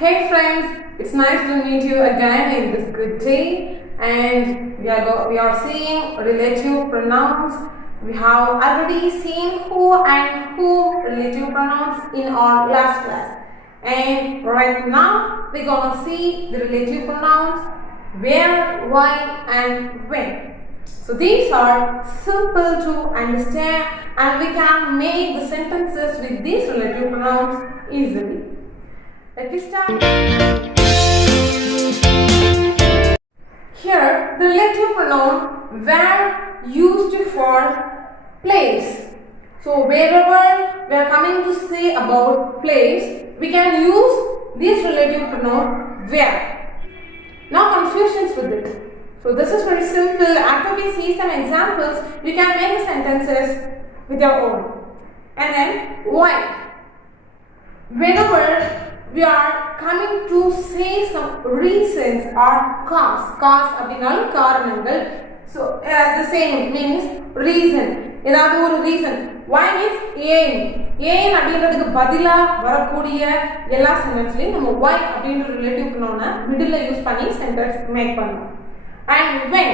Hey friends, it's nice to meet you again in this good day, and we are seeing relative pronouns. We have already seen who and whom relative pronouns in our last class, and right now we're gonna see the relative pronouns where, why and when. So these are simple to understand and we can make the sentences with these relative pronouns easily. Let me start. Here, the relative pronoun where used for place. So, wherever we are coming to say about place, we can use this relative pronoun where. No confusions with it. So, this is very simple. After we see some examples, you can make the sentences with your own. And then, why. Whenever we are coming to say some reasons or cause அப்படினாலும் காரணங்கள். So the same means reason. ஏதாவது ஒரு reason. Why means ஏன் அப்படின்றதுக்கு பதிலா வரக்கூடிய எல்லா சென்டென்ஸ்லயும் நம்ம why அப்படின்ற ரிலேட்டிவ் ப்ரொனவுனை மிடில்ல யூஸ் பண்ணி சென்டென்ஸ் மேக் பண்ணலாம். And when.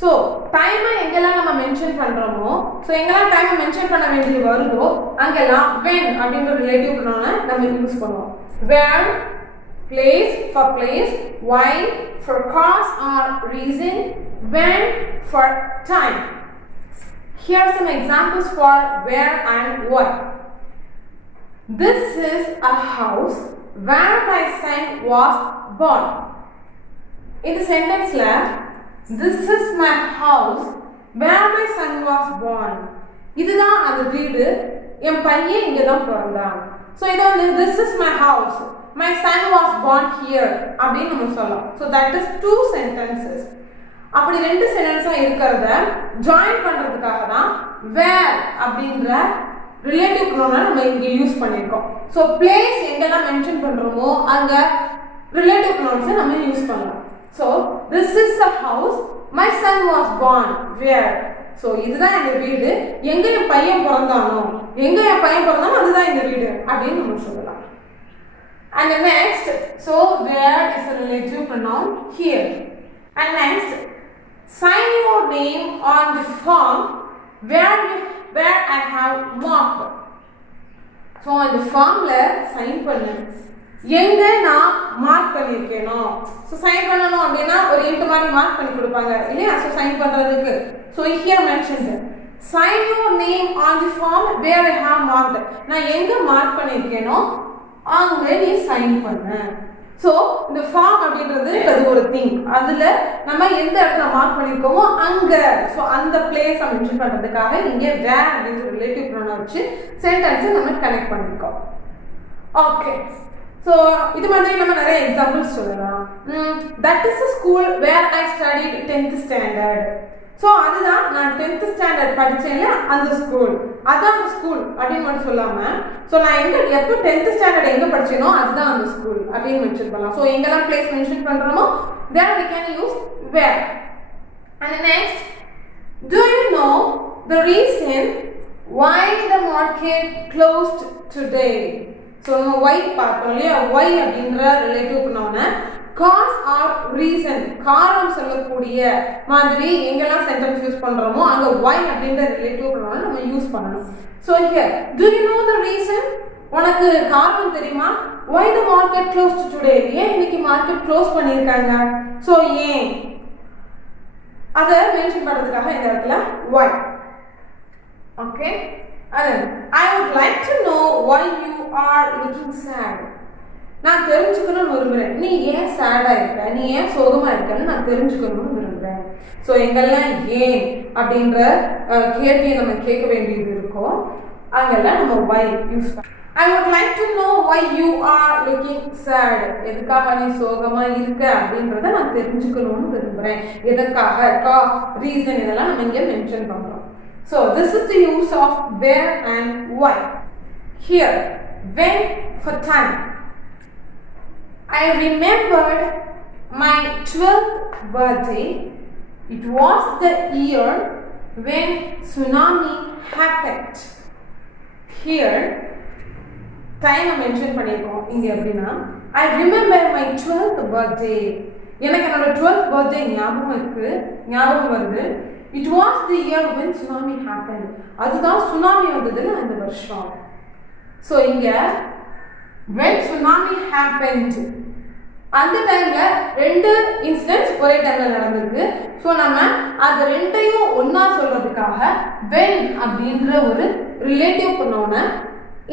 So டைமை எங்கெல்லாம் நம்ம மென்ஷன் பண்றோமோ, so எங்கெல்லாம் டைமை மென்ஷன் பண்ண வேண்டியது வருதோ அங்கெல்லாம் when அப்படின்ற ரிலேட்டிவ் ப்ரொனவுனை நம்ம யூஸ் பண்ணுவோம். Where, place for place, why for cause or reason, when for time. Here are some examples for where and what. This is a house where my son was born. In the sentence this is my house where my son was born. இதுதான் அந்த வீடு, என் பையன் இங்க தான் பிறந்தான். So இத வந்து this is my house, my son was born here அப்படி நம்ம சொல்லலாம். So that is two sentences. அப்படி ரெண்டு சென்டென்ஸா இருக்கிறத ஜாயின் பண்றதுக்காக தான் where அப்படிங்கற ரிலேட்டிவ் ப்ரொனவுனை நம்ம இங்க யூஸ் பண்ணிருக்கோம். So place எங்கெல்லாம் மென்ஷன் பண்றோமோ அங்க ரிலேட்டிவ் ப்ரொனவுன்ஸ் நம்ம யூஸ் பண்ணலாம். So this is a house, my son was born where. So இதுதான் இந்த வீடு, எங்க என் பையன் பிறந்தானோ அதுதான் இந்த வீடு அப்படின்னு நம்ம சொல்லலாம். And the next, so where is a relative pronoun here. And next, sign your name on the form where I have marked. So on the formல sign பண்ணு. எங்க நான் மார்க் பண்ணிருக்கேனோ, சோ சைன் பண்ணனும் அப்படினா ஒரு இன்ட் மாதிரி மார்க் பண்ணி கொடுப்பாங்க இல்லையா? சோ சைன் பண்றதுக்கு. So here mentioned, sign your name on the form where I have marked. நான் எங்க மார்க் பண்ணிருக்கேனோ அங்க நீ சைன் பண்ணு. சோ இந்த ஃபார்ம் அப்படின்றது அது ஒரு திங். அதுல நம்ம எந்த இடத்துல மார்க் பண்ணிருக்கோமோ அங்க, சோ அந்த பிளேஸ் மென்ஷன் பண்றதுக்காக இங்க where அப்படிங்கற ரிலேட்டிவ் ப்ரொனவுன் வச்சு சென்டென்ஸ் நம்ம கனெக்ட் பண்ணிருக்கோம். ஓகே. So இது மாதிரி நம்ம நிறைய எக்ஸாம்பிள்ஸ் சொல்லலாம். That is the school where I studied 10th standard. So அதுதான் நான் 10th standard படிச்சேன்ல அந்த ஸ்கூல், அதான் அந்த ஸ்கூல் அப்படின்னு மட்டும் சொல்லாம, சோ நான் எங்க எப்போ 10th standard எங்க படிச்சேனோ அதுதான் அந்த ஸ்கூல் அப்படின்னு மென்ஷன் பண்ணலாம். சோ எங்கெல்லாம் பிளேஸ் மென்ஷன் பண்றோமோ there we can use where. And next, do you know the reason why the market closed today? So நம்ம why பார்த்தோம் இல்லையா? why அப்படிங்கற ரிலேட்டிவ் ப்ரொனவுனை cause or reason காரணம் சொல்லக்கூடிய மாதிரி எங்கெல்லாம் சென்டென்ஸ் யூஸ் பண்றோமோ அங்க why அப்படிங்கற ரிலேட்டிவ் ப்ரொனவுனை நம்ம யூஸ் பண்ணணும். So here, do you know the reason? உனக்கு காரணம் தெரியுமா? why the market closed today? ஏன் இன்னைக்கு மார்க்கெட் க்ளோஸ் பண்ணிருக்காங்க? So ஏன் அத மென்ஷன் பண்றதுக்காக இந்த இடத்துல why. Okay? And I would like to know why you are looking sad. நான் தெரிஞ்சுக்கணும்னு விரும்புறேன், நீ ஏன் சேடா இருக்க, நீ ஏன் சோகமா இருக்கன்னு நான் தெரிஞ்சுக்கணும்னு விரும்புறேன். ஸோ எங்கெல்லாம் ஏன் அப்படின்ற கேள்வியை நம்ம கேட்க வேண்டியது இருக்கும் அங்கெல்லாம் நம்ம why யூஸ் பண்ணலாம். I would like to know why you are looking sad. எதுக்காக நீ சோகமா இருக்க அப்படின்றத நான் தெரிஞ்சுக்கணும்னு விரும்புறேன். எதுக்காக, ரீசன் இதெல்லாம் நம்ம இங்க மென்ஷன் பண்றோம். So this is the use of where and why. Here, when for time. I remembered my 12th birthday. It was the year when tsunami happened. Here, டைமை மென்ஷன் பண்ணியிருக்கோம் இங்கே எப்படின்னா I remember my 12th birthday. எனக்கு என்னோட 12th birthday ஞாபகம் வருது. It was the year when tsunami happened. அதுதான் சுனாமி வந்ததுல அந்த வருஷம். ஸோ இங்கே when சுனாமி happened அந்த டைம்ல ரெண்டு இன்சிடென்ட்ஸ் ஒரே டைம்ல நடந்திருக்கு. ஸோ நம்ம அது ரெண்டையும் ஒன்னா சொல்றதுக்காக when அப்படின்ற ஒரு ரிலேட்டிவ் ப்ரொனவுனை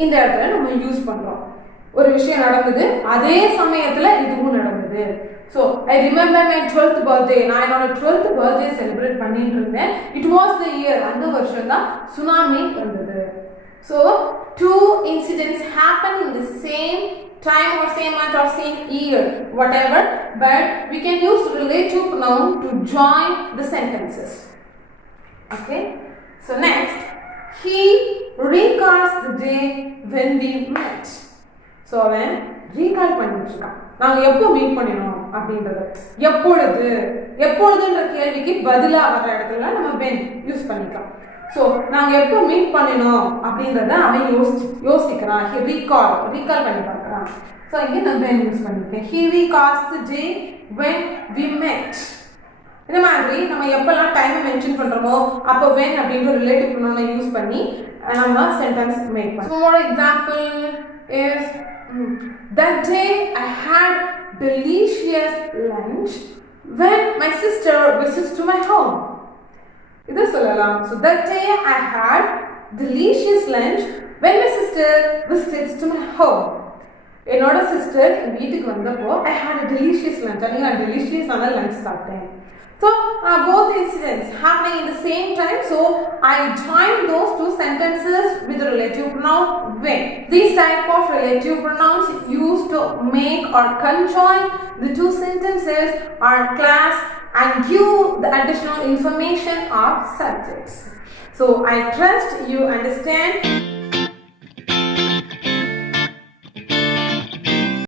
இந்த இடத்துல நம்ம யூஸ் பண்றோம். ஒரு விஷயம் நடந்தது, அதே சமயத்துல இதுவும் நடந்தது. So I remember my 12th birthday. நான் என்னோட 12th பர்த்டே செலிப்ரேட் பண்ணிட்டு இருந்தேன். இட் வாஸ் த இயர், அந்த வருஷம் தான் சுனாமி வந்தது. So two incidents happen in the same time or same month or same year, whatever, but we can use relative pronoun to join the sentences. Okay, so next, he recalls the day when we met. So அவன் recall பண்ணிட்டு இருக்கான். நாங்க எப்போ மீட் பண்ணினோம் அப்படின்றது. எப்பொழுதுன்ற கேள்விக்கு பதிலா வர இடத்துல நம்ம when யூஸ் பண்ணிக்கலாம். ஸோ நாங்கள் எப்போ மீட் பண்ணினோம் அப்படின்றத அவன் யோசிக்கிறான். ஹி ரீகால் பண்ணி பார்க்குறான். ஸோ இங்கே நான் when யூஸ் பண்ணியிருக்கேன். He recalls the day when we met. இந்த மாதிரி நம்ம எப்பெல்லாம் டைமை மென்ஷன் பண்ணுறோமோ அப்போ when அப்படின்ற ரிலேட்டிவ் ப்ரொனவுனை யூஸ் பண்ணி நம்ம சென்டென்ஸ் மேக் பண்ணுவோம். More example is that day I had delicious lunch when my sister visits to my home. இது சொல்லலாம். So that day I had delicious lunch when my sister visits to my home. என்னோட சிஸ்டர் என் வீட்டுக்கு வந்தப்போ I had a delicious lunch. அன்னைக்கு நான் டெலிஷியஸான லஞ்ச் சாப்பிட்டேன். So both incidents happening in the same time. So I joined those two sentences with the relative pronoun when. These type of relative pronouns used to make or conjoin the two sentences are class and give the additional information of subjects. So I trust you understand.